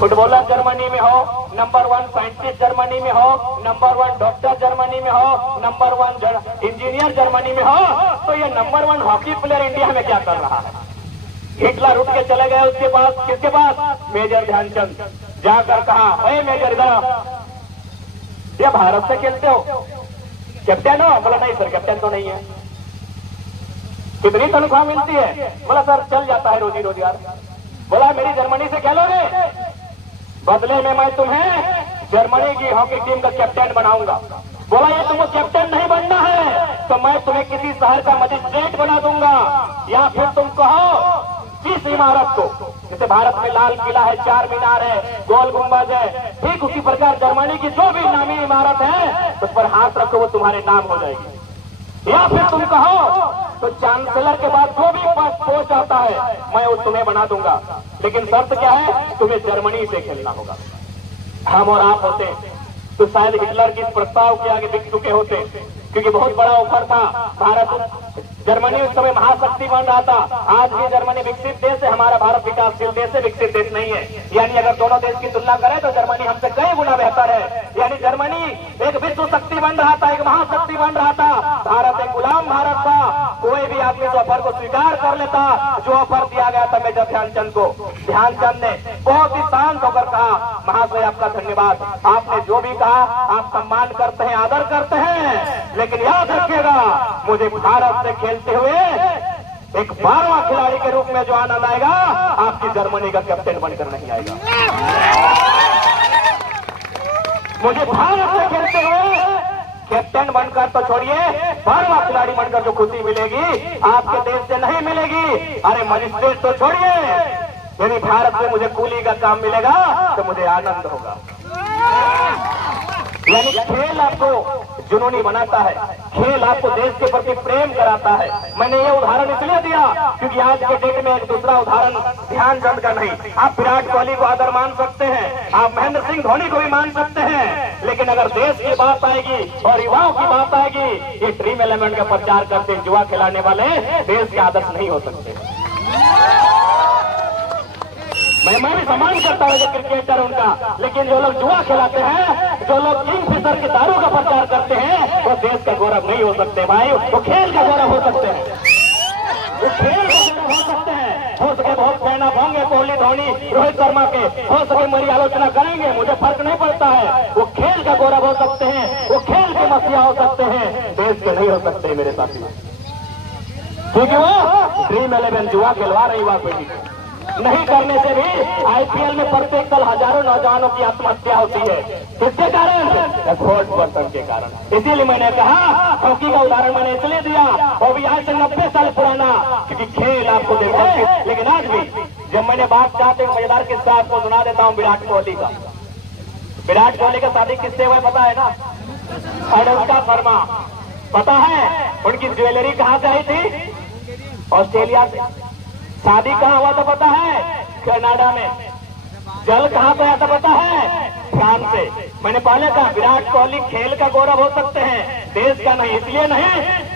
Footballer Germany में हो, number 1 scientist Germany में हो, नंबर 1 डॉक्टर जर्मनी में हो, नंबर 1 इंजीनियर जर्मनी में हो, तो ये नंबर 1 हॉकी प्लेयर इंडिया में क्या कर रहा है? हिटलर उठ के चले गए उसके पास, किसके पास? मेजर ध्यानचंद। जाकर कहा, अरे मेजर इधर, ये भारत से खेलते हो, कैप्टन हो? बोला नहीं सर, कैप्टन तो नहीं है। कितनी तनख्वाह मिलती है? बोला सर चल जाता है रोजी रोजगार। बोला मेरी जर्मनी से खेलोगे, बदले में मैं तुम्हें जर्मनी की हॉकी टीम का कैप्टन बनाऊंगा। बोला ये तुमको कैप्टन नहीं बनना है तो मैं तुम्हें किसी शहर का मजिस्ट्रेट बना दूंगा, या फिर तुम कहो जिस इमारत को, जैसे भारत में लाल किला है, 4 मीनार है, गोल गुंबद है, ठीक उसी प्रकार जर्मनी की जो भी नामी इमारत है उस पर हाथ रखो, वो तुम्हारे नाम हो जाएगी। या फिर तुम कहो तो चांसलर के बाद जो भी पोस्ट आता है मैं वो तुम्हें बना दूंगा, लेकिन शर्त क्या है? तुम्हें जर्मनी से खेलना होगा। हम और आप होते तो शायद हिटलर के इस प्रस्ताव के आगे बिक चुके होते, क्योंकि बहुत बड़ा ऑफर था। भारत जर्मनी उस समय महाशक्ति बन रहा था। आज भी जर्मनी विकसित देश है, हमारा भारत विकासशील देश है, विकसित देश नहीं है। यानी अगर दोनों देश की तुलना करें तो जर्मनी हमसे कई गुना बेहतर है। यानी जर्मनी एक विश्व शक्ति बन रहा था, एक महाशक्ति बन रहा था, भारत एक गुलाम भारत था। कोई भी आदमी इस ऑफर को स्वीकार कर लेता। जो ऑफर दिया गया था मेजर ध्यानचंद को, ध्यानचंद ने बहुत ही शांत होकर कहा, महाशय आपका धन्यवाद, आपने जो भी कहा आप सम्मान करते हैं, आदर करते हैं, लेकिन याद रखिएगा मुझे भारत से खेलते हुए एक 12वां खिलाड़ी के रूप में जो आनंद आएगा, आपकी जर्मनी का कैप्टन बनकर नहीं आएगा। मुझे भारत से खेलते हुए कैप्टन बनकर तो छोड़िए, 12वां खिलाड़ी बनकर जो खुशी मिलेगी आपके देश से नहीं मिलेगी। अरे मजिस्ट्रेट तो छोड़िए, यदि भारत में मुझे कूली का काम मिलेगा तो मुझे आनंद होगा। यानी खेल आपको जुनूनी बनाता है, खेल आपको देश के प्रति प्रेम कराता है। मैंने ये उदाहरण इसलिए दिया क्योंकि आज के डेट में एक दूसरा उदाहरण ध्यानचंद का नहीं। आप विराट कोहली को आदर मान सकते हैं, आप महेंद्र सिंह धोनी को भी मान सकते हैं, लेकिन अगर देश की बात आएगी और युवाओं की बात आएगी, ये ड्रीम 11 का प्रचार करते जुआ खिलाने वाले देश के आदर्श नहीं हो सकते। मैं भी सम्मान करता हूँ जो क्रिकेटर उनका, लेकिन जो लोग जुआ खिलाते हैं, जो लोग किंगफिशर के दारू का प्रचार करते हैं, वो देश का गौरव नहीं हो सकते भाई। वो खेल का गौरव हो सकते हैं, वो खेल का गौरव हो सकते हैं। हो सके बहुत फैन आप होंगे कोहली, धोनी, रोहित शर्मा के, हो सके मेरी आलोचना करेंगे, मुझे फर्क नहीं पड़ता है। वो खेल का गौरव हो सकते हैं, वो खेल के मसीहा हो सकते हैं, देश के नहीं हो सकते मेरे साथी, क्योंकि वो ड्रीम 11 जुआ खिलवा रही युवा पीढ़ी। नहीं करने से भी आईपीएल में प्रत्येक साल हजारों नौजवानों की आत्महत्या होती है। किसके कारण? स्पोर्ट्स पर्सन के कारण। इसीलिए मैंने कहा हॉकी का उदाहरण मैंने इसलिए दिया, वो भी आज से 90 साल पुराना, क्योंकि खेल आपको देखो। लेकिन आज भी जब मैंने बात चाहते मजेदार किस्सा आपको सुना देता हूँ विराट कोहली का। विराट कोहली का शादी किससे हुआ पता है ना? अनुष्का शर्मा। पता है उनकी ज्वेलरी कहाँ से आई थी? ऑस्ट्रेलिया से। शादी कहाँ हुआ था पता है? कनाडा में। जल कहाँ पे आया था पता है? फ्रांस से। मैंने पहले कहा विराट कोहली खेल का गौरव हो सकते हैं, देश का नहीं। इसलिए नहीं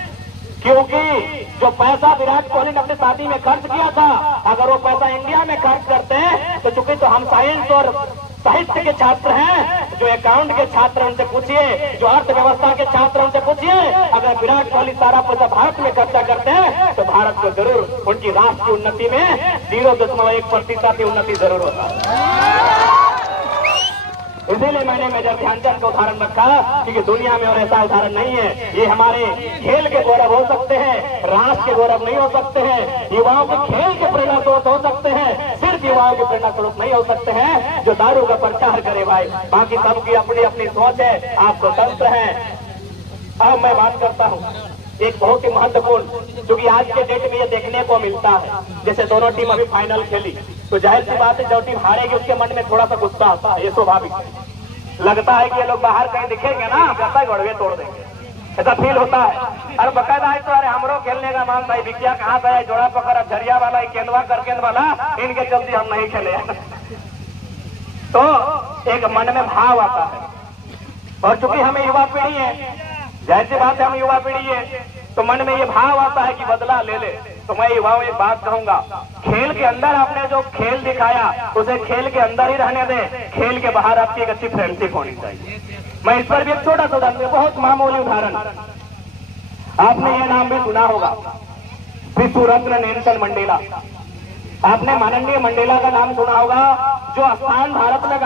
क्योंकि जो पैसा विराट कोहली ने अपनी शादी में खर्च किया था, अगर वो पैसा इंडिया में खर्च करते हैं तो चूंकि तो हम साइंस और साहित्य के छात्र हैं, जो अकाउंट के छात्र उनसे पूछिए, जो अर्थव्यवस्था के छात्र उनसे पूछिए, अगर विराट कोहली सारा पैसा भारत में खर्चा करते हैं तो भारत को जरूर उनकी राष्ट्र की उन्नति में 0.1% की उन्नति जरूर होता है। इसीलिए मैंने मेजर ध्यानचंद का उदाहरण रखा, क्योंकि दुनिया में और ऐसा उदाहरण नहीं है। ये हमारे खेल के गौरव हो सकते हैं, राष्ट्र के गौरव नहीं हो सकते हैं। युवाओं के खेल के प्रेरणा स्रोत हो सकते हैं, सिर्फ युवाओं के प्रेरणा स्रोत नहीं हो सकते हैं जो दारू का प्रचार करे भाई। बाकी सबकी अपनी अपनी सोच है, आप स्वतंत्र हैं। अब मैं बात करता हूँ एक बहुत ही महत्वपूर्ण, क्योंकि आज के डेट में ये देखने को मिलता है, जैसे दोनों टीम अभी फाइनल खेली तो जाहिर सी बात है जो टीम हारेगी उसके मन में थोड़ा सा गुस्सा आता है, ये स्वाभाविक है। लगता है कि ये लोग बाहर कहीं दिखेंगे ना, कहता है गड़वे तोड़ देंगे, ऐसा फील होता है। और बकायदा है तो अरे हमरो खेलने का मान भाई विज्ञा कहाँ से है, जोड़ा पकड़ झरिया वाला केंदवा करकेंद वाला, इनके चलते हम नहीं खेले। तो एक मन में भाव आता है, और चूंकि हमें युवा पीढ़ी है, जाहिर सी बात है हम युवा पीढ़ी है, तो मन में ये भाव आता है कि बदला ले ले। तो मैं युवाओं एक बात कहूंगा, खेल के अंदर आपने जो खेल दिखाया उसे खेल के अंदर ही रहने दे, खेल के बाहर आपकी एक अच्छी फ्रेंडशिप होनी चाहिए। मैं इस पर भी एक छोटा सा उदाहरण, बहुत मामूली उदाहरण, आपने ये नाम भी सुना होगा, विश्व रत्न नेल्सन मंडेला। आपने माननीय मंडेला का नाम सुना होगा, जो स्थान भारत में